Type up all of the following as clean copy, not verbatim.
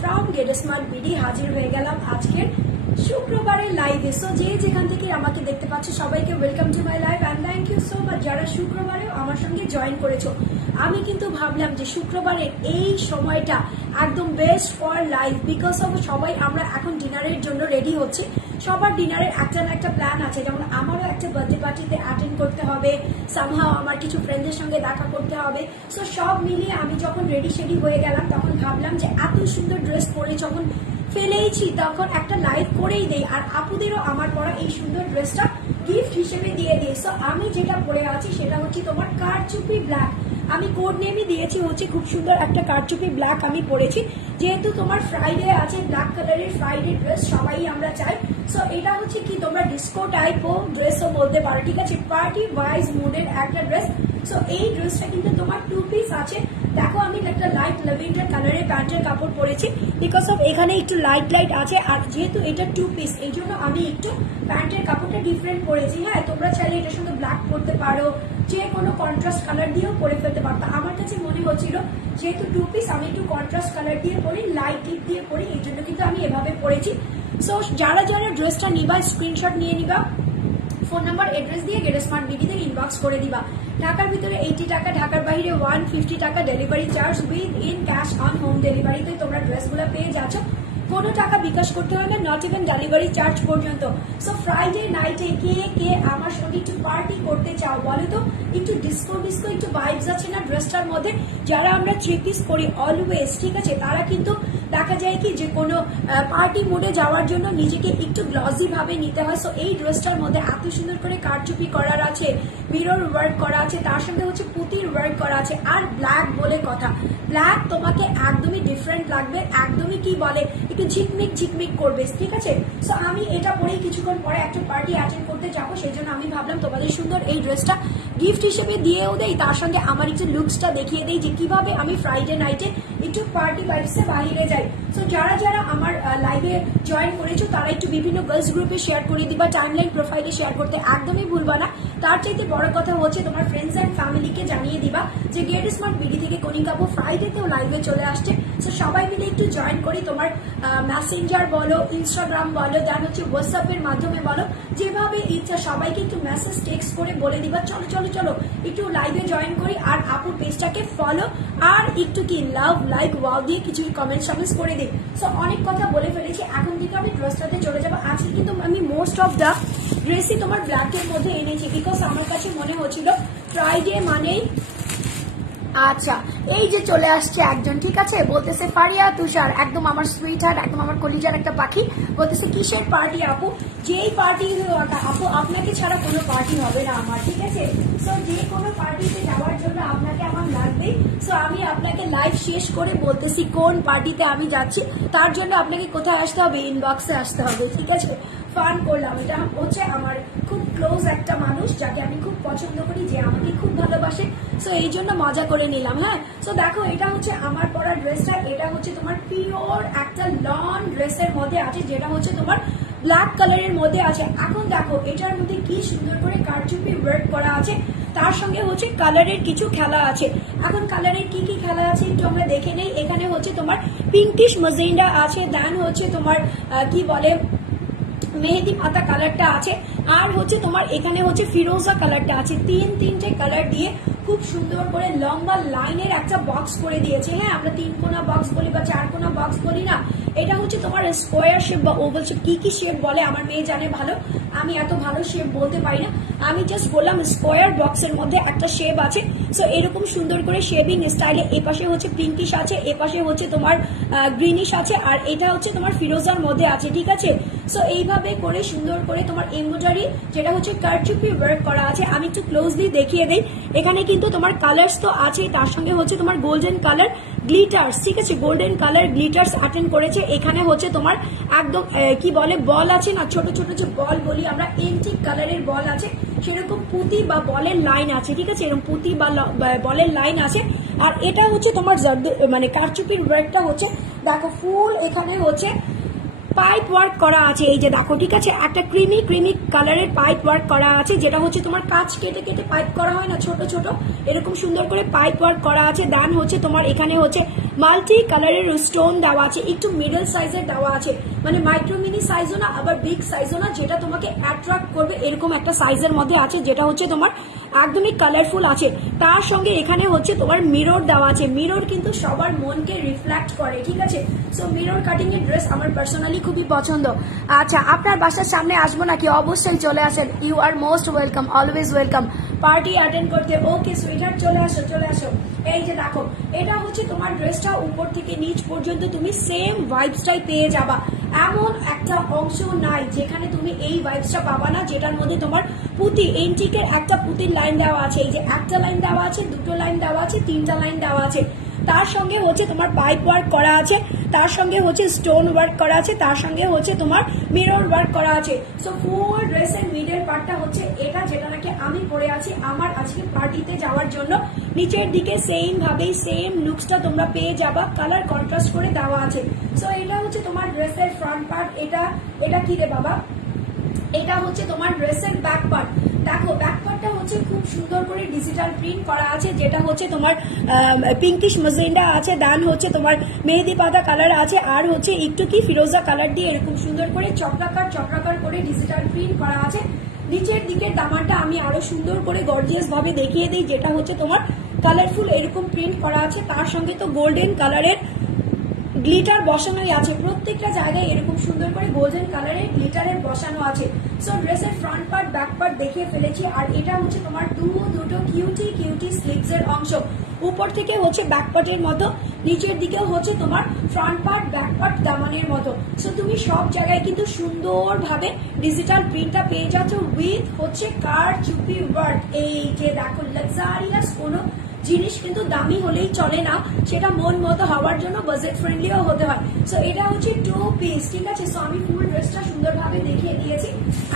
From gate smart BD হাজির হয়ে গেলাম আজকের শুক্রবারের লাইভে। সো যে যেখান থেকে আমাকে দেখতে পাচ্ছ সবাইকে welcome to my live and thank you so much যারা শুক্রবারেও আমার সঙ্গে জয়েন করেছো। আমি কিন্তু ভাবলাম যে শুক্রবারের এই সময়টা একদম best for live, because of সবাই আমরা এখন ডিনারের জন্য রেডি হচ্ছি। সবার ডিনারের একটা না একটা প্ল্যান আছে, যেমন আমারও একটা বার্থডে পার্টিতে অ্যাটেন্ড করতে হবে, সামহাও আমার কিছু ফ্রেন্ডের সঙ্গে দেখা করতে হবে। সো সব মিলিয়ে আমি যখন রেডি শেডি হয়ে গেলাম তখন ভাবলাম যে এত সুন্দর ড্রেস পরে যখন ফেলেইছি তখন একটা লাইভ করেই দেই, আর আপুদেরও আমার পরা এই সুন্দর ড্রেসটা গিফট হিসেবে দিয়ে দিই। সো আমি যেটা পরে আছি সেটা হচ্ছে তোমার কারচুপি ব্ল্যাক। আমি কোড নেমই দিয়েছি হচ্ছে খুব সুন্দর একটা কারচুপি ব্ল্যাক আমি পরেছি, যেহেতু তোমার ফ্রাইডে আছে, ব্ল্যাক কালারের ফ্রাইডে ড্রেস সবাই আমরা চাই। সো এটা হচ্ছে কি তোমরা ডিস্কো টাইপও ড্রেসও বলতে পারো, ঠিক আছে, পার্টি ওয়াইজ মুডের একটা ড্রেস। সো এই ড্রেসটা কিন্তু তোমার 2 পিস আছে। দেখো আমি একটা লাইট ল্যাভেন্ডার কালারের প্যান্টের কাপড় পরেছি, বিকজ অফ এখানে একটু লাইট লাইট আছে, আর যেহেতু এটা 2 পিস এই জন্য আমি একটু প্যান্টের কাপড়টা ডিফারেন্ট পরেছি। হ্যাঁ, তোমরা চাইলে এটার সঙ্গে ব্ল্যাক পরতে পারো, যে কোনো কন্ট্রাস্ট কালার দিয়েও পরে ফেলতে পারতো। আমার কাছে মনে হচ্ছিল যেহেতু 2 পিস আমি একটু কন্ট্রাস্ট কালার দিয়ে পরি, লাইট ডিপ দিয়ে পরি, এই জন্য কিন্তু আমি এভাবে পরেছি। সো যারা যারা ড্রেসটা নিবা স্ক্রিনশট নিয়ে নিবা, ফোন নাম্বার অ্যাড্রেস দিয়ে গেট স্মার্ট বিডিতে ইনবক্স করে দিবা। ঢাকার ভিতরে 80 টাকা, ঢাকার বাইরে 150 টাকা delivery charge with in cash on home ডেলিভারিতে তোমরা ড্রেসগুলো পেয়ে যাচ্ছ। কোনো টাকা বিকাশ করতে হয় না, নট ইভেন ডেলিভারি চার্জ পর্যন্ত। সো ফ্রাইডে নাইটে কে কে আমার সঙ্গে একটু পার্টি করতে চাও বলো তো? একটু ডিস্কো ডিস্কো একটু ভাইবস আছে না ড্রেসটার মধ্যে? যারা আমরা 3 পিস করি অলওয়েজ, ঠিক আছে, তারা কিন্তু দেখা যায় কি যে কোনো পার্টি মোডে যাওয়ার জন্য নিজেকে একটু গ্লসি ভাবে নিতে হয়। সো এই ড্রেসটার মধ্যে এত সুন্দর করে কারচুপি করার আছে, মিরর ওয়ার্ক করা আছে, তার সঙ্গে হচ্ছে পুতির ওয়ার্ক করা আছে, আর ব্ল্যাক বলে কথা, ব্ল্যাক তোমাকে একদমই ডিফারেন্ট লাগবে, একদমই কি বলে একটু ঝিকমিক ঝিকমিক করবে, ঠিক আছে। সো আমি এটা পরেই কিছুক্ষণ পরে একটা পার্টি অ্যাটেন্ড করতে যাবো, সেই জন্য আমি ভাবলাম তোমাদের সুন্দর এই ড্রেসটা গিফট হিসেবে দিয়েও দেই, তার সঙ্গে আমার একটু লুকসটা দেখিয়ে দেই যে কিভাবে আমি ফ্রাইডে নাইটে একটু পার্টি ভাইবসে বাইরে যাই। সো যারা যারা আমার লাইভে জয়েন করেছো তারা একটু বিভিন্ন গার্লস গ্রুপে শেয়ার করে দিবা, টাইমলাইন প্রোফাইলে শেয়ার করতে একদমই ভুলবা না। তার চাইতে বড় কথা হচ্ছে তোমার ফ্রেন্ডস অ্যান্ড ফ্যামিলিকে জানিয়ে দিবা যে গেট স্মার্ট বিডি থেকে কণিকা আপু ফ্রাইডেতেও লাইভে চলে আসছে। সো সবাই মিলে একটু জয়েন করি, তোমার মেসেঞ্জার বলো, ইনস্টাগ্রাম বলো, দেন হচ্ছে হোয়াটসঅ্যাপের মাধ্যমে বলো, যেভাবে ইচ্ছা সবাইকে একটু মেসেজ টেক্সট করে বলে দিবা চলো চলো চলো একটু লাইভে জয়েন করি, আর আপুর পেজটাকে ফলো আর একটু কি লাভ লাইক ওয়াও দিয়ে কিছু কমেন্ট সামেন্টস করে দিই। সো অনেক কথা বলে ফেলেছি, এখন থেকে আমি ড্রেসটাতে চলে যাবো। আজকে কিন্তু আমি মোস্ট অফ দ্য ড্রেসই তোমার ব্ল্যাকের মধ্যে এনেছি, বিকজ আমার কাছে মনে হচ্ছিল ফ্রাইডে মানেই আচ্ছা এই যে চলে আসছে একজন, ঠিক আছে, বলতেছে ফারিয়া তুষার, একদম আমার সুইট হার্ট, একদম আমার কলিজার একটা পাখি, বলতেছে কিসের পার্টি আপু? যেই পার্টি আপু আপনাকে ছাড়া কোনো পার্টি হবে না আমার, ঠিক আছে। সো যে কোনো পার্টিতে যাওয়ার জন্য আপনাকে আমার লাগবেই। সো আমি আপনাকে লাইভ শেষ করে বলতেছি কোন পার্টিতে আমি যাচ্ছি, তার জন্য আপনাকে কোথায় আসতে হবে? ইনবক্সে আসতে হবে, ঠিক আছে। ফান করলাম, এটা হচ্ছে আমার খুব ক্লোজ একটা মানুষ যাকে আমি খুব পছন্দ করি, যে আমাকে খুব ভালোবাসে। সো এই জন্য মজা করে নিলাম। হ্যাঁ, সো দেখো এটা হচ্ছে আমার পরা ড্রেসটা, এটা হচ্ছে তোমার পিওর একটা লন ড্রেসের মধ্যে আছে, যেটা হচ্ছে তোমার ব্ল্যাক কালারের মধ্যে আছে। এখন দেখো এটার মধ্যে কি সুন্দর করে কারচুপি ওয়ার্ক করা আছে, তার সঙ্গে হচ্ছে কালারের কিছু খেলা আছে। এখন কালারের কি কি খেলা আছে একটু আমরা দেখে নেই। এখানে হচ্ছে তোমার পিঙ্কিশ মাজেন্ডা আছে, দেন হচ্ছে তোমার কি বলে মেহেদি পাতা কালারটা আছে, আর হচ্ছে তোমার এখানে হচ্ছে ফিরোজা কালারটা আছে। তিনটে কালার দিয়ে খুব সুন্দর করে লম্বা লাইনের একটা বক্স করে দিয়েছে। হ্যাঁ, আমরা 3 কোনা বক্স বলি বা 4 কোনা বক্স বলি না, এটা হচ্ছে তোমার স্কোয়ার শেপ বা ওভাল শেপ, কি শেপ বলে আমার মেয়ে জানে ভালো, আমি এত ভালো শেপ বলতে পারি না, আমি জাস্ট বললাম স্কোয়ার বক্সের মধ্যে একটা শেপ আছে। সো এরকম সুন্দর করে শেপিং স্টাইলে এপাশে হচ্ছে পিঙ্কিশ আছে, এপাশে হচ্ছে তোমার গ্রিনিশ আছে, আর এটা হচ্ছে তোমার ফিরোজার মধ্যে আছে, ঠিক আছে। সো এইভাবে করে সুন্দর করে তোমার এমব্রয়ডারি যেটা হচ্ছে কারচুপি ওয়ার্ক করা আছে। আমি একটু ক্লোজলি দেখিয়ে দিই, এখানে কিন্তু তোমার কালার্স তো আছে, তার সঙ্গে হচ্ছে তোমার গোল্ডেন কালার গ্লিটার্স, ঠিক আছে, গোল্ডেন কালার গ্লিটার্স অ্যাটেন্ড করেছে। এখানে হচ্ছে তোমার একদম কি বলে বল আছে না, ছোট ছোট যে বল বলি আমরা, এন্টিক কালারের বল আছে, সেরকম পুঁতি বা বলের লাইন আছে, ঠিক আছে, এরকম পুঁতি বা বলের লাইন আছে। আর এটা হচ্ছে তোমার মানে কারচুপির ওয়ার্কটা হচ্ছে দেখো ফুল, এখানে হচ্ছে পাইপ ওয়ার্ক করা আছে, এই যে দেখো, ঠিক আছে, একটা ক্রিমি কালারের পাইপ ওয়ার্ক করা আছে, যেটা হচ্ছে তোমার কাঁচ কেটে কেটে পাইপ করা হয় না ছোট ছোট, এরকম সুন্দর করে পাইপ ওয়ার্ক করা আছে। দেন হচ্ছে তোমার এখানে হচ্ছে মাল্টি কালারের স্টোন দেওয়া আছে, একটু মিডল সাইজের দেওয়া আছে, মানে মাইক্রো মিনি সাইজও না আবার বিগ সাইজও না, যেটা তোমাকে অ্যাট্রাক্ট করবে এরকম একটা সাইজের মধ্যে আছে, যেটা হচ্ছে তোমার একদমই কালারফুল আছে। তার সঙ্গে এখানে হচ্ছে তোমার মিরর দেওয়া আছে, মিরর কিন্তু সবার মনকে রিফ্লেক্ট করে, ঠিক আছে। সো মিরর কাটিং এর ড্রেস আমার পার্সোনালি খুবই পছন্দ। আচ্ছা, আপনার বাসার সামনে আসবো নাকি? অবশ্যই চলে আসেন, you are most welcome, always welcome party attend করতে। ওকে সুইটহার্ট, চলে আসো চলে আসো। এই যে দেখো, এটা হচ্ছে তোমার ড্রেসটা উপর থেকে নিচ পর্যন্ত তুমি সেম ভাইবসটাই পেয়ে যাবা। এমন একটা অংশ নাই যেখানে তুমি এই ভাইবসটা পাবা না, যেটার মধ্যে তোমার পুঁতি এন্টিকের একটা পুঁতির লাইন দেওয়া আছে। এই যে একটা লাইন দেওয়া আছে, দুটো লাইন দেওয়া আছে, তিনটা লাইন দেওয়া আছে, তার সঙ্গে হচ্ছে তোমার পাইপ ওয়ার্ক করা আছে, তার সঙ্গে হচ্ছে স্টোন ওয়ার্ক করা আছে, তার সঙ্গে হচ্ছে তোমার মিরর ওয়ার্ক করা আছে। সো ফুল ড্রেসের মিডল পার্টটা হচ্ছে এটা, যেটা নাকি আমি পরে আছি আমার আজকে পার্টিতে যাওয়ার জন্য। নিচের দিকে সেম ভাবেই সেম লুকসটা তোমরা পেয়ে যাবা, কালার কন্ট্রাস্ট করে দেওয়া আছে। সো এটা হচ্ছে তোমার ড্রেসের ফ্রন্ট পার্ট। এটা কি রে বাবা, এটা হচ্ছে তোমার ড্রেসের ব্যাক পার্ট। দেখো ব্যাক পার্টটা হচ্ছে খুব সুন্দর করে ডিজিটাল প্রিন্ট করা আছে, যেটা হচ্ছে তোমার পিঙ্কিশ মজেন্ডা আছে, দেন হচ্ছে তোমার মেহেদি পাতা কালার আছে, আর হচ্ছে একটু কি ফিরোজা কালার দিয়ে এরকম সুন্দর করে চক্রাকার করে ডিজিটাল প্রিন্ট করা আছে। নিচের দিকের দামানটা আমি আরো সুন্দর করে গর্জিয়াস ভাবে দেখিয়ে দিই, যেটা হচ্ছে তোমার কালারফুল এরকম প্রিন্ট করা আছে, তার সঙ্গে তো গোল্ডেন কালারের গ্লিটার বসানোই আছে, প্রত্যেকটা জায়গায় এরকম সুন্দর করে গোল্ডেন কালারের গ্লিটারের বসানো আছে। সো ড্রেসের ফ্রন্ট পার্ট ব্যাক পার্ট দেখিয়ে ফেলেছি, আর এটা হচ্ছে তোমার দুটো কিউটি স্লিভস এর অংশ। উপর থেকে হচ্ছে ব্যাক পার্টের মতো, নিচের দিকেও হচ্ছে তোমার ফ্রন্ট পার্ট ব্যাক পার্ট দামানের মতো। সো তুমি সব জায়গায় কিন্তু সুন্দরভাবে ডিজিটাল প্রিন্টটা পেয়ে যাচ্ছ উইথ হচ্ছে কারচুপি ওয়ার্ক। এই যে দেখো লাক্সারিয়াস কোনো জিনিস কিন্তু দামি হলেই চলে না, সেটা মন মতো হওয়ার জন্য বাজেট ফ্রেন্ডলিও হতে হয়। সো এটা হচ্ছে 2 পিস, ঠিক আছে। সো আমি ফুল ড্রেসটা সুন্দরভাবে দেখিয়ে দিয়েছি,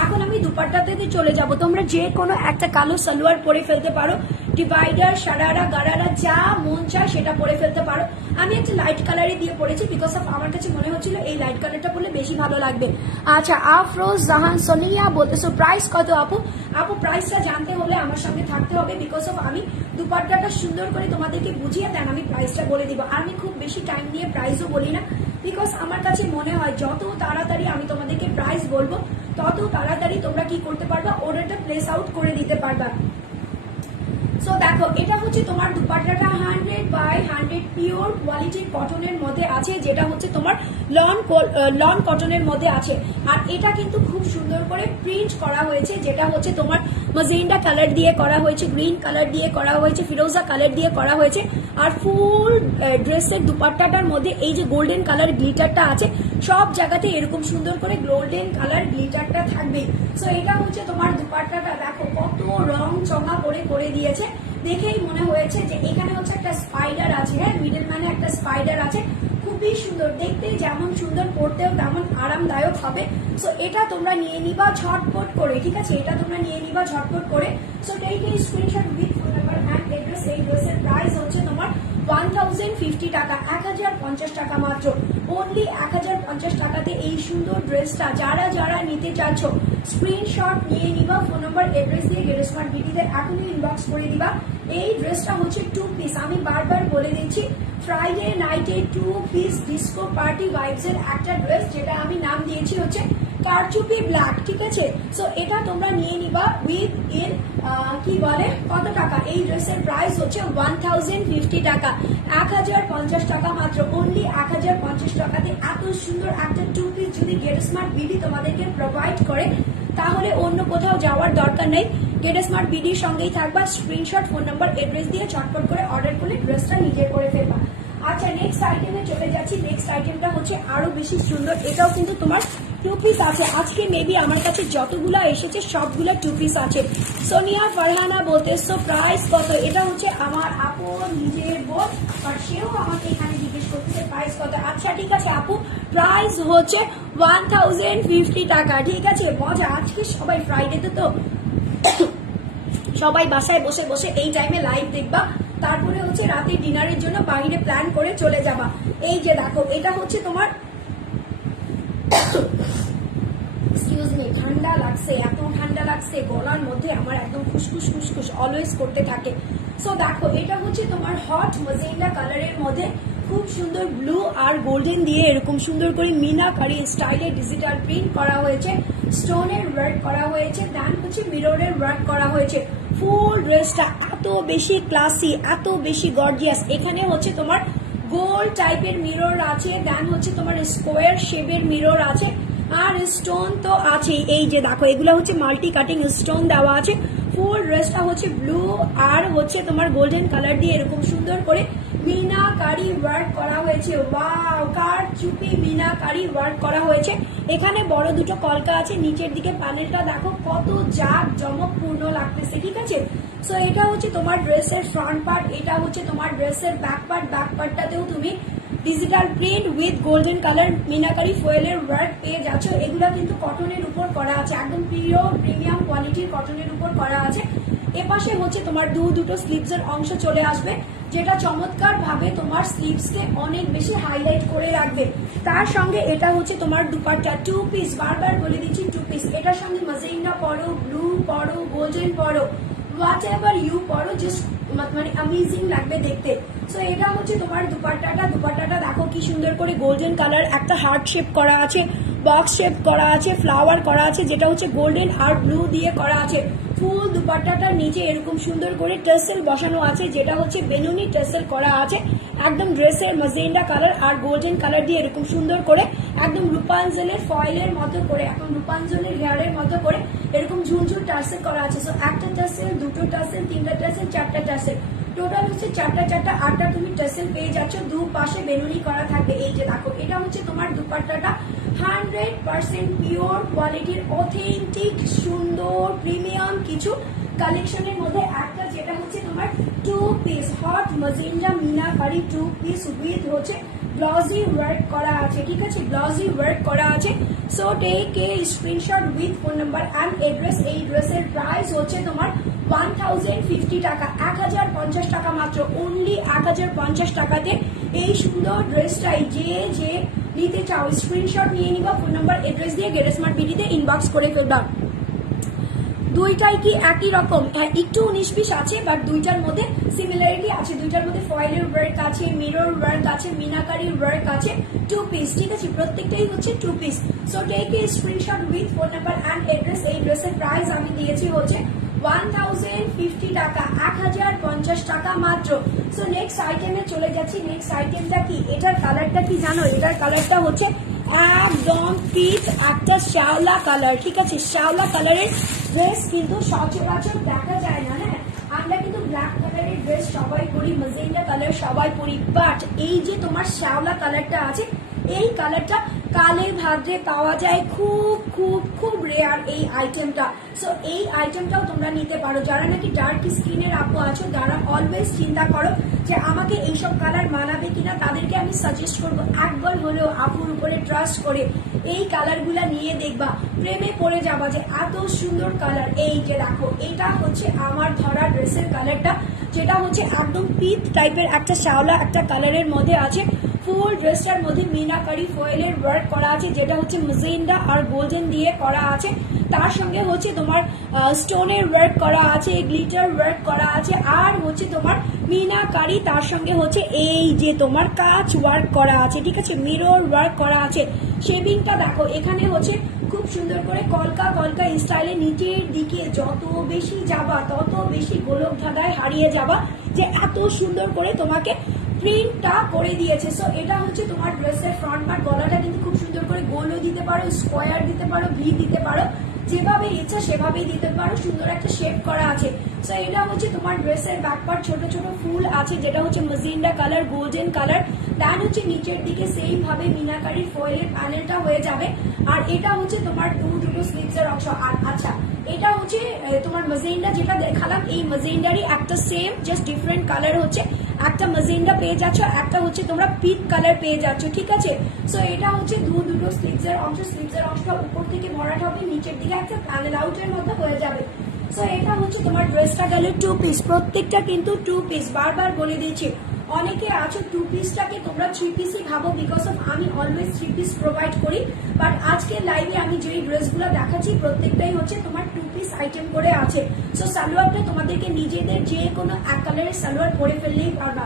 এখন আমি দুপাট্টাতে চলে যাব। তোমরা যে কোনো একটা কালো সালোয়ার পরে ফেলতে পারো, ডিভাইডার, সারারা, গারারা, যা মন চায় সেটা পরে ফেলতে পারো। আমি একটা লাইট কালারে দিয়ে পরেছি, বিকজ অফ আমার কাছে মনে হচ্ছিল এই লাইট কালারটা পরলে বেশি ভালো লাগবে। আচ্ছা, আফরোজ জাহান সোনিয়া বলতেছো প্রাইস কত আপু? আপু প্রাইসটা জানতে হলে আমার সঙ্গে থাকতে হবে, বিকজ অফ আমি দুপাট্টাটা সুন্দর করে তোমাদেরকে বুঝিয়ে দেন আমি প্রাইসটা বলে দিব। আমি খুব বেশি টাইম নিয়ে প্রাইসও বলি না, বিকজ আমার কাছে মনে হয় যত তাড়াতাড়ি আমি তোমাদেরকে প্রাইস বলবো তত তাড়াতাড়ি তোমরা কি করতে পারবা, অর্ডারটা প্লেস আউট করে দিতে পারবা। সো দেখো, এটা হচ্ছে তোমার দুপাট্টাটা 100/100 পিওর কোয়ালিটির কটনের মধ্যে আছে, যেটা হচ্ছে তোমার লন কটনের মধ্যে আছে, আর এটা কিন্তু খুব সুন্দর করে প্রিন্ট করা হয়েছে, যেটা হচ্ছে তোমার মাজেন্ডা কালার দিয়ে করা হয়েছে, গ্রিন কালার দিয়ে করা হয়েছে, ফিরোজা কালার দিয়ে করা হয়েছে, আর ফুল ড্রেসের দুপাট্টাটার মধ্যে এই যে গোল্ডেন কালার গ্লিটারটা আছে, সব জায়গাতে এরকম সুন্দর করে গোল্ডেন কালার গ্লিটারটা থাকবে। সো এটা হচ্ছে তোমার দুপাট্টাটা, দেখো কত রং চঙা করে দিয়েছে, দেখেই মনে হয়েছে যে এখানে হচ্ছে একটা স্পাইডার আছে, হ্যাঁ মিডল মানে একটা স্পাইডার আছে, খুবই সুন্দর দেখতে, যেমন সুন্দর পড়তেও তেমন আরামদায়ক হবে। সো এটা তোমরা নিয়ে নিবা ঝটপট করে, ঠিক আছে, এটা তোমরা নিয়ে নিবা ঝটপট করে। So take a screenshot with phone number and address. এই ড্রেসের প্রাইস হচ্ছে তোমার 1050 টাকা, 1050 টাকা মাত্র, অনলি 1050 টাকাতে এই সুন্দর ড্রেসটা যারা নিতে চাচ্ছ স্ক্রিনশট নিয়ে নিবা, ফোন নাম্বার অ্যাড্রেস দিয়ে গেট স্মার্ট বিডিতে এখনই ইনবক্স করে দিবা। এই ড্রেসটা হচ্ছে 2 পিস, আমি বারবার বলে দিচ্ছি, ফ্রাইডে নাইটে 2 পিস ডিস্কো পার্টি ভাইবস এর একটা ড্রেস, যেটা আমি নাম দিয়েছি হচ্ছে কারচুপি ব্ল্যাক, ঠিক আছে। সো এটা তোমরা নিয়ে নিবা উইথ ইন কি বলে কত টাকা, এই ড্রেসের প্রাইস হচ্ছে 1050 টাকা, 1050 টাকা মাত্র, অনলি 1050 টাকাতে এত সুন্দর একটা 2 পিস যদি গেট স্মার্ট বিডি তোমাদেরকে প্রোভাইড করে, তাহলে অন্য কোথাও যাওয়ার দরকার নেই, গেট স্মার্ট বিডির সঙ্গেই থাকবা। স্ক্রিনশট, ফোন নাম্বার, অ্যাড্রেস দিয়ে চটপট করে অর্ডার করলে ড্রেসটা নিজে করে ফেলবা। আচ্ছা, নেক্সট আইটেমে চলে যাচ্ছি। নেক্সট আইটেমটা হচ্ছে আরো বেশি সুন্দর, এটাও কিন্তু তোমার 2 পিস আছে। আজকে মেবি আমার কাছে যতগুলা এসেছে সবগুলা 2 পিস আছে। সোনিয়া ফারহানা বলতেছো প্রাইস কত? এটা হচ্ছে আমার আপু নিজের বোন, আর সেও আমাকে এখানে জিজ্ঞেস করতেছে প্রাইস কত। আচ্ছা ঠিক আছে আপু, প্রাইস হচ্ছে 1050 টাকা, ঠিক আছে। মজা, আজকে সবাই ফ্রাইডেতে তো সবাই বাসায় বসে বসে এই টাইমে লাইভ দেখবা, তারপরে হচ্ছে রাতে ডিনারের জন্য বাইরে প্ল্যান করে চলে যাবা। এই যে দেখো, এটা হচ্ছে তোমার এক্সকিউজ মি, ঠান্ডা লাগছে, এত ঠান্ডা লাগছে, গলার মধ্যে আমার একদম খুশখুশ অলওয়েজ করতে থাকে। সো দেখো, এটা হচ্ছে তোমার হট মাজেন্ডা কালারের মধ্যে খুব সুন্দর ব্লু আর গোল্ডেন দিয়ে এরকম সুন্দর করে মিনাকারি স্টাইলে ডিজিটাল প্রিন্ট করা হয়েছে, স্টোনের ওয়ার্ক করা হয়েছে, দেন হচ্ছে মিররের ওয়ার্ক করা হয়েছে। ফুল ড্রেসটা এত বেশি ক্লাসি, এত বেশি গর্জিয়াস। এখানে হচ্ছে তোমার গোল টাইপের মিরর আছে, দেন হচ্ছে তোমার স্কোয়ার শেপের মিরর আছে, আর স্টোন তো আছে। এই যে দেখো এগুলো হচ্ছে মাল্টি কাটিং স্টোন দেওয়া আছে। ফুল ড্রেসটা হচ্ছে ব্লু আর হচ্ছে তোমার গোল্ডেন কালার দিয়ে এরকম সুন্দর করে মিনাকারি ওয়ার্ক করা হয়েছে। ওয়াও, কার চুপি মিনাকারি ওয়ার্ক করা হয়েছে। এখানে বড় দুটো কলকা আছে, নিচের দিকে প্যানেলটা দেখো কত জাঁক জমকপূর্ণ লাগতেছে, ঠিক আছে। সো এটা হচ্ছে তোমার ড্রেসের ফ্রন্ট পার্ট, এটা হচ্ছে তোমার ড্রেসের ব্যাক পার্ট। ব্যাক পার্টটাতেও তুমি digital print with golden colour মিনাকারি ফয়েলের ওয়ার্ক পেয়ে যাচ্ছ। এগুলো কিন্তু কটনের উপর করা আছে, একদম পিওর প্রিমিয়াম কোয়ালিটির কটনের উপর করা আছে। এপাশে হচ্ছে তোমার দুটো স্লিভস এর অংশ চলে আসবে, যেটা চমৎকার ভাবে তোমার স্লিভস কে অনেক বেশি হাইলাইট করে রাখবে। তার সঙ্গে এটা হচ্ছে তোমার দুপাট্টা, 2 পিস, বারবার বলে দিচ্ছি 2 পিস। এটার সঙ্গে মাজেন্ডা পরো, ব্লু পরো, গোল্ডেন পরো, হোয়াট এভার ইউ পরো, জাস্ট মানে অ্যামেজিং লাগবে দেখতে। সো এটা হচ্ছে তোমার দুপাট্টাটা। দুপাট্টাটা দেখো কি সুন্দর করে গোল্ডেন কালার, একটা হার্ট শেপ করা আছে, বক্স শেপ করা আছে, ফ্লাওয়ার করা আছে, যেটা হচ্ছে গোল্ডেন আর ব্লু দিয়ে করা আছে। ফুল দুপাট্টাটার নিচে এরকম সুন্দর করে টার্সেল বসানো আছে, যেটা হচ্ছে বেনুনি টার্সেল করা আছে। একদম ড্রেসের মাজেন্ডা কালার আর গোল্ডেন কালার দিয়ে এরকম সুন্দর করে একদম রূপাঞ্জলের ফয়েলের মতো করে, এখন রূপাঞ্জলের হেয়ারের মতো করে এরকম ঝুনঝুন টার্সেল করা আছে। সো একটা টার্সেল, দুটো টার্সেল, তিনটা টার্সেল, চারটা টার্সেল, টোটাল হচ্ছে চারটা 8টা তুমি টার্সেল পেয়ে যাচ্ছ। দুপাশে বেনুনি করা থাকবে। এই যে দেখো এটা হচ্ছে তোমার দুপাট্টাটা, 100% পিওর কোয়ালিটির অথেন্টিক সুন্দর প্রিমিয়াম কিছু কালেকশনের মধ্যে একটা, যেটা হচ্ছে তোমার 2 piece hot magenta meenakari 2 piece with হচ্ছে গ্লসি ওয়ার্ক করা আছে, ঠিক আছে, গ্লসি ওয়ার্ক করা আছে। So take a screenshot with phone number and address. এই ড্রেসের প্রাইস হচ্ছে তোমার 1050 টাকা, 1050 টাকা মাত্র, অনলি 1050 টাকাতে এই সুন্দর ড্রেসটাই যে নিতে চাও স্ক্রিনশট নিয়ে নিবা, ফোন নাম্বার এড্রেস দিয়ে গেট স্মার্ট বিডিতে ইনবক্স করে ফেলবা। দুইটাই কি একই রকম? একটু 19-20 আছে, বাট দুইটার মধ্যে সিমিলারিটি আছে। দুইটার মধ্যে ফয়েলের ওয়ার্ক আছে, মিরর ওয়ার্ক আছে, মিনাকারি ওয়ার্ক আছে, 2 পিস, ঠিক আছে, প্রত্যেকটাই হচ্ছে 2 piece. So take a screenshot with phone number and address. এই ড্রেসের প্রাইস আমি দিয়েছি হচ্ছে 1050 টাকা, 1050 টাকা মাত্র। সো নেক্সট আইটেমে চলে যাচ্ছি। নেক্সট আইটেমটা কি? এটার কালারটা কি জানো? এটার কালারটা হচ্ছে একদম পিচ একটা শ্যাওলা কালার, ঠিক আছে। শ্যাওলা কালারের ড্রেস কিন্তু সচরাচর দেখা যায় না। হ্যাঁ, আমরা কিন্তু ব্ল্যাক কালারের ড্রেস সবাই পরি, মাজেন্ডা কালার সবাই পরি, বাট এই যে তোমার শ্যাওলা কালারটা আছে, এই কালারটা কালে ভাদ্রে পাওয়া যায়, খুব খুব খুব রেয়ার এই আইটেমটা। সো এই আইটেমটাও তোমরা নিতে পারো। যারা নাকি ডার্ক স্কিনের আপু আছো, যারা অলওয়েজ চিন্তা করো যে আমাকে এইসব কালার মানাবে কিনা, তাদেরকে আমি সাজেস্ট করবো একবার হলেও আপুর উপরে ট্রাস্ট করে এই কালারগুলা নিয়ে দেখবা, প্রেমে পড়ে যাবা যে এত সুন্দর কালার। এই যে দেখো এটা হচ্ছে আমার ধরা ড্রেসের কালারটা, যেটা হচ্ছে একদম পিচ টাইপের একটা শ্যাওলা একটা কালারের মধ্যে আছে। ফুল ড্রেসটার মধ্যে মিনাকারি ফয়েলের ওয়ার্ক করা আছে, যেটা হচ্ছে মাজেন্ডা আর গোল্ডেন দিয়ে করা আছে। তার সঙ্গে হচ্ছে তোমার স্টোনের ওয়ার্ক করা আছে, গ্লিটার ওয়ার্ক করা আছে, আর হচ্ছে তোমার মিনাকারি, তার সঙ্গে হচ্ছে এই যে তোমার কাচ ওয়ার্ক করা আছে, ঠিক আছে, মিরর ওয়ার্ক করা আছে। শেপিংটা দেখো, এখানে হচ্ছে খুব সুন্দর করে কলকা কলকা স্টাইলে নিচের দিকে যত বেশি যাবা তত বেশি গোলক ধাঁধায় হারিয়ে যাবা, যে এত সুন্দর করে তোমাকে প্রিন্টটা করে দিয়েছে। সো এটা হচ্ছে তোমার ড্রেসের ফ্রন্ট পার্ট। গলাটা কিন্তু খুব সুন্দর করে গোলও দিতে পারো, স্কোয়ার দিতে পারো, ভি দিতে পারো, যেভাবে ইচ্ছা সেভাবেই দিতে পারো। সুন্দর একটা শেপ করা আছে। সো এটা হচ্ছে তোমার ড্রেসের ব্যাক পার্ট, ছোট ছোট ফুল আছে, যেটা হচ্ছে মাজেন্ডা কালার, গোল্ডেন কালার। দেন হচ্ছে নিচের দিকে সেম ভাবে মিনাকারি ফয়েলের প্যানেলটা হয়ে যাবে। আর এটা হচ্ছে তোমার দুটো স্লিভসের অংশ। আর আচ্ছা, এটা হচ্ছে তোমার মাজেন্ডা যেটা দেখালাম, এই মাজেন্ডারই একটা সেম জাস্ট ডিফারেন্ট কালার হচ্ছে, একটা মাজেন্ডা পেয়ে যাচ্ছ, একটা হচ্ছে তোমরা পিঙ্ক কালার পেয়ে যাচ্ছ, ঠিক আছে। সো এটা হচ্ছে দুটো স্লিভসের অংশ। স্লিভসের অংশটা উপর থেকে ভরাট হবে, নিচের দিকে একটা প্যানেল আউটের মতো হয়ে যাবে। সো এটা হচ্ছে তোমার ড্রেসটা গেল 2 পিস, প্রত্যেকটা কিন্তু 2 পিস। বারবার বলে দিয়েছি, অনেকে আছো 2 পিসটাকে তোমরা 3 পিসই ভাবো, বিকজ অফ আমি অলওয়েজ 3 পিস প্রোভাইড করি। বাট আজকে লাইভে আমি যেই ড্রেসগুলো দেখাচ্ছি প্রত্যেকটাই হচ্ছে তোমার 2 পিস আইটেম করে আছে। সো সালোয়ারটা তোমাদেরকে নিজেদের যে কোনো এক কালারের সালোয়ার পরে ফেললেই পারবা।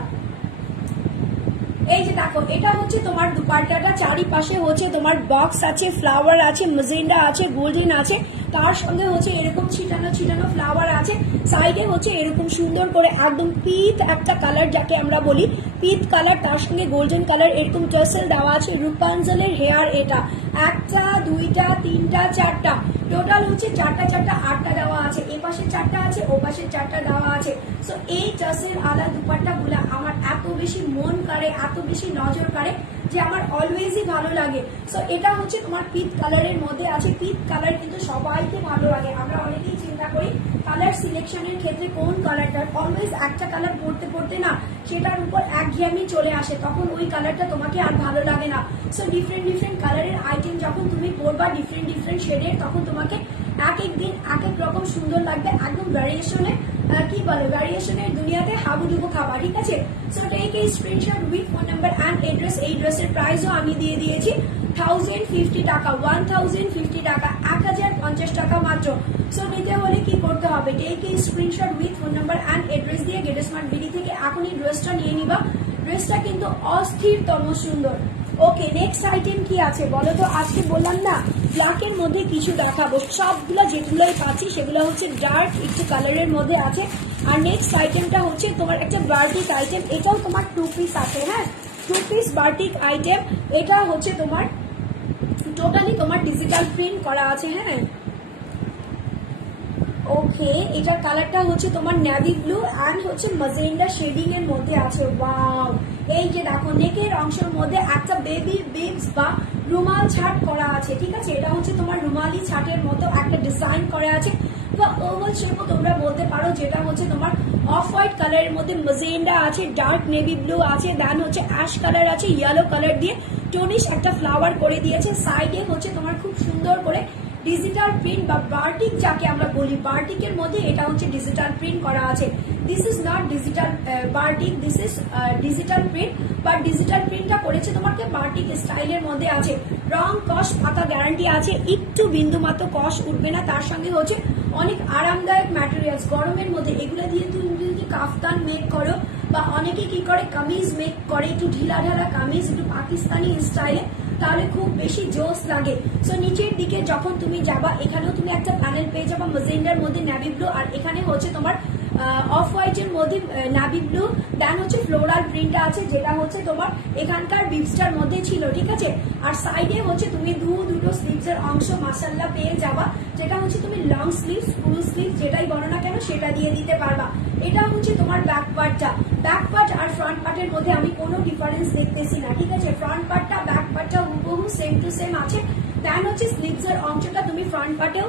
এই যে দেখো এটা হচ্ছে তোমার দুপাট্টাটা, চারিপাশে হচ্ছে তোমার বক্স আছে, ফ্লাওয়ার আছে, মেজেন্ডা আছে, গোল্ডেন আছে, তার সঙ্গে হচ্ছে এরকম ছিটানো ছিটানো ফ্লাওয়ার আছে, সাইডে হচ্ছে এরকম সুন্দর করে একদম পিত একটা কালার যাকে আমরা বলি পিত কালার, তার সঙ্গে গোল্ডেন কালার এরকম টার্সেল দেওয়া আছে। রূপাঞ্জলের হেয়ার এটা একটা দুইটা তিনটা চারটা, টোটাল হচ্ছে চারটা আটটা দেওয়া আছে, এ পাশে চারটা আছে ও পাশে চারটা দেওয়া আছে। সো এই টার্সেল আলা দুপাট্টা গুলা আমার এত বেশি মন কাড়ে, এত বেশি নজর কাড়ে যে আমার অলওয়েজই ভালো লাগে। সো এটা হচ্ছে তোমার পিত কালারের মধ্যে আছে, পিত কালার কিন্তু সবাইকে ভালো লাগে। আমরা অনেকেই চিন্তা করি কালার সিলেকশনের ক্ষেত্রে কোন কালারটা, অলওয়েজ একটা কালার পড়তে পড়তে না সেটার উপর একঘেয়েমি চলে আসে, তখন ওই কালারটা তোমাকে আর ভালো লাগে না। সো ডিফারেন্ট কালারের আইটেম যখন তুমি পরবা ডিফারেন্ট শেডের, তখন তোমাকে এক এক দিন এক এক রকম সুন্দর লাগবে, একদম ভ্যারিয়েশনে কি বলে ভ্যারিয়েশনের দুনিয়াতে হাবুডুবু খাবা, ঠিক আছে। সো টেক এই screenshot with phone number and address. এই ড্রেসের প্রাইসও আমি দিয়ে দিয়েছি 1050 টাকা, 1050 টাকা, 1050 টাকা মাত্র। সো নিতে হলে কি করতে হবে, টেক এই screenshot with phone number and address দিয়ে গেট স্মার্ট বিডি থেকে এখনই ড্রেসটা নিয়ে নিবা। ড্রেসটা কিন্তু অস্থিরতম সুন্দর। ওকে, নেক্সট আইটেম কি আছে বলো তো। আজকে বললাম না ব্ল্যাকের মধ্যে কিছু দেখাবো, সবগুলো যেগুলোই পাচ্ছি সেগুলো হচ্ছে ডার্ক একটু কালারের মধ্যে আছে। আর নেক্সট আইটেমটা হচ্ছে তোমার একটা বার্টিক আইটেম, এটাও তোমার 2 পিস আছে, হ্যাঁ 2 পিস বার্টিক আইটেম। এটা হচ্ছে তোমার টোটালি তোমার ডিজিটাল প্রিন্ট করা আছে, হ্যাঁ। ওকে, এটার কালারটা হচ্ছে তোমার নেভি ব্লু অ্যান্ড হচ্ছে ম্যাজেন্ডা শেডিং এর মধ্যে আছে। ওয়াও, এই যে দেখো নেকের অংশের মধ্যে একটা বেবি বিবস বা রুমাল ছাট করা আছে, ঠিক আছে। এটা হচ্ছে তোমার রুমালি ছাটের মতো একটা ডিজাইন করা আছে বা ওভাল শেপও তোমরা বলতে পারো, যেটা হচ্ছে তোমার অফ হোয়াইট কালারের মধ্যে ম্যাজেন্ডা আছে, ডার্ক নেভি ব্লু আছে, দেন হচ্ছে অ্যাশ কালার আছে, ইয়েলো কালার দিয়ে টনিশ একটা ফ্লাওয়ার করে দিয়েছে। সাইডে হচ্ছে তোমার খুব সুন্দর করে ডিজিটাল প্রিন্ট বা বার্টিক যাকে আমরা বলি, বার্টিকের মধ্যে এটা হচ্ছে ডিজিটাল প্রিন্ট করা আছে। This is not digital batik, this is digital print, বা ডিজিটাল প্রিন্টটা করেছে তোমাকে বার্টিক স্টাইলের মধ্যে আছে। রং কস পাতা গ্যারান্টি আছে, একটু বিন্দু মাত্র কস উঠবে না। তার সঙ্গে হচ্ছে অনেক আরামদায়ক ম্যাটেরিয়ালস, গরমের মধ্যে এগুলো দিয়ে তুমি যদি কাফতান মেক করো বা অনেকে কি করে কামিজ মেক করে, একটু ঢিলা ঢালা কামিজ একটু পাকিস্তানি স্টাইলে, তাহলে খুব বেশি জোস লাগে। সো নিচের দিকে যখন তুমি যাবা এখানেও তুমি একটা প্যানেল পেয়ে যাবা ম্যাজেন্ডার মধ্যে নেভি ব্লু, আর এখানে হচ্ছে তোমার অফ হোয়াইটের মধ্যে নেভি ব্লু, দেন হচ্ছে ফ্লোরাল প্রিন্টটা আছে, যেটা হচ্ছে তোমার এখানকার বিপসটার মধ্যে ছিল, ঠিক আছে। আর সাইডে হচ্ছে তুমি দুটো স্লিভস এর অংশ মাশাআল্লাহ পেয়ে যাবা, যেটা হচ্ছে তুমি লং স্লিভস ফুল স্লিভ যেটাই বলো না কেন সেটা দিয়ে দিতে পারবা। এটা হচ্ছে তোমার ব্যাক পার্টটা, ব্যাক পার্ট আর ফ্রন্ট পার্টের মধ্যে আমি কোনো ডিফারেন্স দেখতেছি না, ঠিক আছে। ফ্রন্ট পার্টটা ব্যাক পার্টটা হুবহু সেম টু সেম আছে। দেন হচ্ছে স্লিভস এর অংশটা তুমি ফ্রন্ট পার্টেও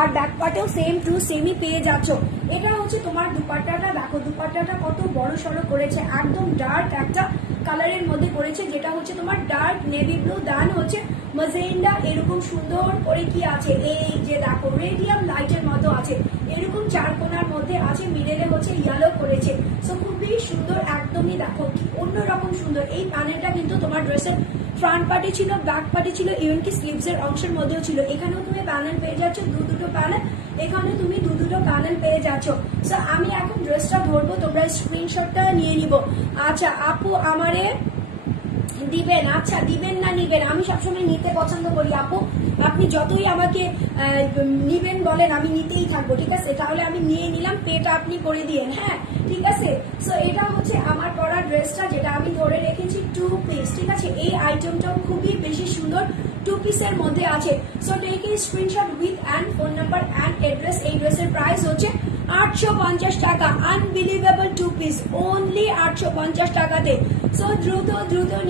আর ব্যাক পার্টেও সেম টু সেমই পেয়ে যাচ্ছ। এটা হচ্ছে তোমার দুপাট্টাটা, দেখো দুপাট্টাটা কত বড় সড়ো করেছে, একদম ডার্ক একটা কালারের মধ্যে করেছে, যেটা হচ্ছে তোমার ডার্ক নেভি ব্লু, দেন হচ্ছে ম্যাজেন্ডা এরকম সুন্দর করে কি আছে, এই যে দেখো রেডিয়াম লাইটের মতো আছে, এরকম চার কোণার মধ্যে আছে, মিডলে হচ্ছে ইয়েলো করেছে। সো খুবই সুন্দর, একদমই দেখো অন্যরকম সুন্দর। এই প্যানেলটা কিন্তু তোমার ড্রেসের ফ্রন্ট পার্টে ছিল, ব্যাক পার্টে ছিল, ইভেন কি স্লিভস এর অংশের মধ্যেও ছিল। এখানেও তুমি প্যানেল পেয়ে যাচ্ছ দুটো প্যানেল, এখানে তুমি দুটো প্যানেল পেয়ে যাচ্ছ। সো আমি এখন ড্রেসটা ধরবো, তোমরা স্ক্রিনশটটা নিয়ে নিব। আচ্ছা আপু আমারে দিবেন, আচ্ছা দিবেন না নিবেন, আমি সবসময় নিতে পছন্দ করি আপু, আপনি যতই আমাকে নিবেন বলেন আমি নিতেই থাকবো, ঠিক আছে। তাহলে আমি নিয়ে নিলাম, পেটা আপনি করে দিয়েন, হ্যাঁ ঠিক আছে। সো এটা হচ্ছে আমার পরা ড্রেসটা, যেটা আমি ধরে রেখেছি 2 পিস, ঠিক আছে। এই আইটেমটাও খুবই বেশি সুন্দর, 2 পিসের মধ্যে আছে। So take a screenshot with and phone number and address. এই ড্রেসের প্রাইস হচ্ছে 850 টাকা, আনবিলিভেবল 2 পিস, অনলি 850 টাকাতে। সো দ্রুত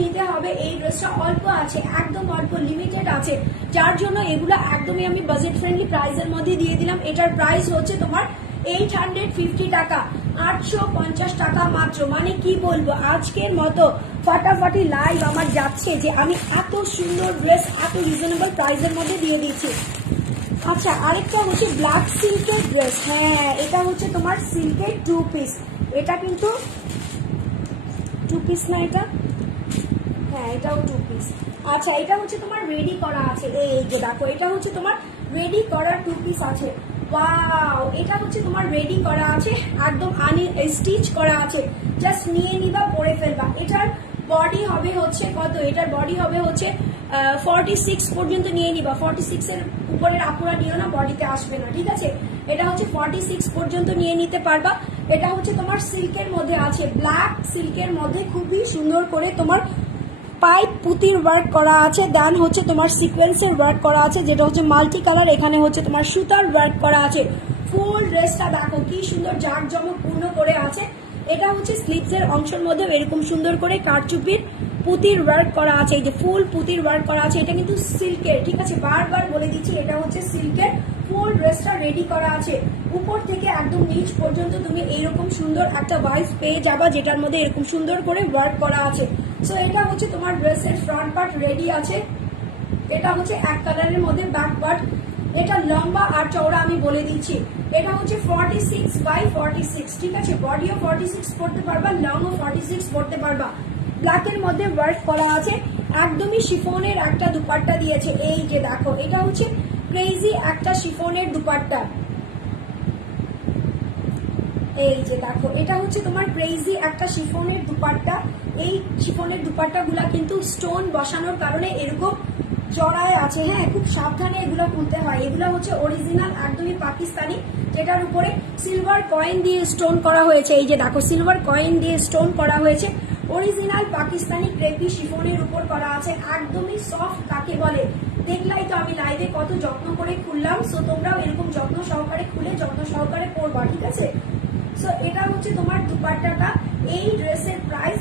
নিতে হবে, এই ড্রেসটা অল্প আছে, একদম অল্প লিমিটেড আছে, যার জন্য এগুলো একদমই আমি বাজেট ফ্রেন্ডলি প্রাইসের মধ্যে দিয়ে দিলাম। এটার প্রাইস হচ্ছে তোমার 850 টাকা, 850 টাকা মাত্র। মানে কি বলবো, আজকের মতো ফাটাফাটি লাইভ আমার যাচ্ছে যে আমি এত সুন্দর ড্রেস এত রিজনেবল প্রাইসের মধ্যে দিয়ে দিচ্ছি। আচ্ছা আরেকটা হচ্ছে ব্ল্যাক সিল্কের ড্রেস, হ্যাঁ এটা হচ্ছে তোমার সিল্কের 2 পিস, এটা কিন্তু 2 পিস না এটা, হ্যাঁ এটাও 2 পিস। আচ্ছা এটা হচ্ছে তোমার রেডি করা আছে, এই যে দেখো এটা হচ্ছে তোমার রেডি করা 2 পিস আছে। ওয়াও, এটা হচ্ছে তোমার রেডি করা আছে, একদম স্টিচ করা আছে, জাস্ট নিয়ে নিবা পরে ফেলবা। এটার বডি হবে হচ্ছে কত, এটার বডি হবে হচ্ছে 46 পর্যন্ত নিয়ে নিবা। 46 এর উপরের আপুরা নিও না, বডিতে আসবে না, ঠিক আছে। এটা হচ্ছে 46 পর্যন্ত নিয়ে নিতে পারবা। এটা হচ্ছে তোমার সিল্কের মধ্যে আছে, ব্ল্যাক সিল্কের মধ্যে খুবই সুন্দর করে তোমার পাইপ পুতির ওয়ার্ক করা আছে, দেন হচ্ছে তোমার সিকোয়েন্সের ওয়ার্ক করা আছে, যেটা হচ্ছে মাল্টি কালার। এখানে হচ্ছে তোমার সুতার ওয়ার্ক করা আছে। ফুল ড্রেসটা দেখো কি সুন্দর জাঁকজমক পূর্ণ করে আছে। এটা হচ্ছে স্লিভস এর অংশের মধ্যে এরকম সুন্দর করে কারচুপির পুতির ওয়ার্ক করা আছে, এই যে ফুল পুতির ওয়ার্ক করা আছে। এটা কিন্তু সিল্কের, ঠিক আছে, বারবার বলে দিচ্ছি এটা হচ্ছে সিল্কের। ফুল ড্রেসটা রেডি করা আছে, উপর থেকে একদম নিচ পর্যন্ত তুমি এইরকম সুন্দর একটা ভাইস পেয়ে যাবা, যেটার মধ্যে এরকম সুন্দর করে ওয়ার্ক করা আছে। সো এটা হচ্ছে তোমার ড্রেসের ফ্রন্ট পার্ট রেডি আছে। এটা হচ্ছে এক কালারের মধ্যে ব্যাক পার্ট। এটা লম্বা আর চওড়া আমি বলে দিচ্ছি, এটা হচ্ছে 46/46, ঠিক আছে। বডিও 46 পড়তে পারবা, লংও 46 পড়তে পারবা। ব্ল্যাকের মধ্যে ওয়ার্ক করা আছে, একদমই শিফনের একটা দুপাট্টা দিয়েছে। এই যে দেখো, এটা হচ্ছে ক্রেজি একটা শিফনের দুপাট্টা। এই যে দেখো, এটা হচ্ছে তোমার ক্রেজি একটা শিফনের দুপাট্টা। এই শিফনের দুপাট্টা গুলা কিন্তু স্টোন বসানোর কারণে এরকম জড়ায় আছে, হ্যাঁ, খুব সাবধানে এগুলো খুলতে হয়। এগুলো হচ্ছে অরিজিনাল একদমই পাকিস্তানি, যেটার উপরে সিলভার কয়েন দিয়ে স্টোন করা হয়েছে। এই যে দেখো, সিলভার কয়েন দিয়ে স্টোন করা হয়েছে, অরিজিনাল পাকিস্তানি ক্রেপি শিফনের উপর করা আছে, একদমই সফট কাকে বলে। দেখলাই তো আমি লাইভে কত যত্ন করে খুললাম। সো তোমরাও এরকম যত্ন সহকারে খুলে যত্ন সহকারে পরবা, ঠিক আছে। সো এটা হচ্ছে তোমার দুপাট্টাটা। এই ড্রেসের প্রাইস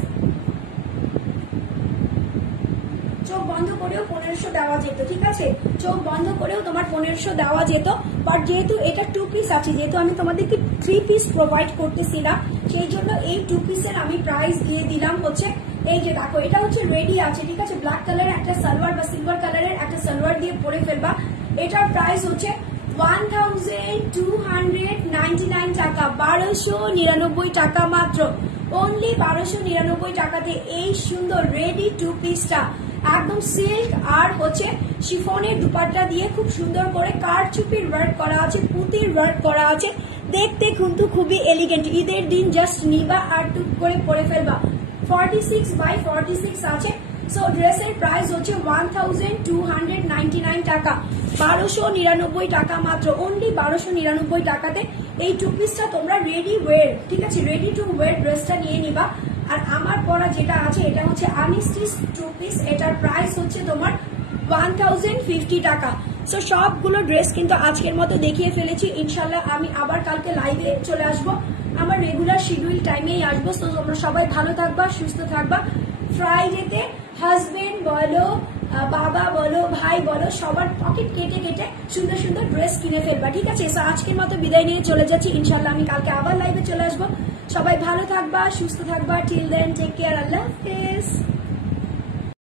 চোখ বন্ধ করেও 1500 দেওয়া যেত, ঠিক আছে, চোখ বন্ধ করেও তোমার 1500 দেওয়া যেত। বাট যেহেতু এটা 2 পিস আছে, যেহেতু আমি তোমাদেরকে 3 পিস প্রোভাইড করতেছিলাম, সেই জন্য এই 2 পিসের আমি প্রাইস দিয়ে দিলাম হচ্ছে, এই যে দেখো, এটা হচ্ছে রেডি আছে, ঠিক আছে। ব্ল্যাক কালারের একটা সালোয়ার বা সিলভার কালারের একটা সালোয়ার দিয়ে পরে ফেলবা। এটার প্রাইস হচ্ছে 1299 টাকা, 1299 টাকা মাত্র, অনলি 1299 টাকাতে এই সুন্দর রেডি 2 পিসটা একদম সিল্ক আর হচ্ছে শিফনের দুপাট্টা দিয়ে খুব সুন্দর করে কারচুপির ওয়ার্ক করা আছে, পুতির ওয়ার্ক করা আছে, দেখতে কিন্তু খুবই এলিগেন্ট। ঈদের দিন জাস্ট নিবা আর টুক করে পরে ফেলবা। 46/46 আছে। সো ড্রেসের প্রাইস হচ্ছে 1299 টাকা, 1299 টাকা মাত্র, অনলি 1299 টাকাতে এই 2 পিসটা তোমরা রেডি ওয়ের, ঠিক আছে, রেডি টু ওয়ের ড্রেসটা নিয়ে নিবা। আর আমার পরা যেটা আছে এটা হচ্ছে আনস্টিচ 2 পিস, এটার প্রাইস হচ্ছে তোমার 1050 টাকা। সো সবগুলো ড্রেস কিন্তু আজকের মতো দেখিয়ে ফেলেছি। ইনশাল্লাহ আমি আবার কালকে লাইভে চলে আসবো, আমার রেগুলার শিডিউল টাইমেই আসবো। তো তোমরা সবাই ভালো থাকবা, সুস্থ থাকবা। ফ্রাইডেতে হাজবেন্ড বলো, বাবা বলো, ভাই বলো, সবার পকেট কেটে কেটে সুন্দর সুন্দর ড্রেস কিনে ফেলবা, ঠিক আছে। সো আজকের মতো বিদায় নিয়ে চলে যাচ্ছি, ইনশাল্লাহ আমি কালকে আবার লাইভে চলে আসবো। সবাই ভালো থাকবা, সুস্থ থাকবা। টিল দেন টেক কেয়ার, আল্লাহ হাফেজ।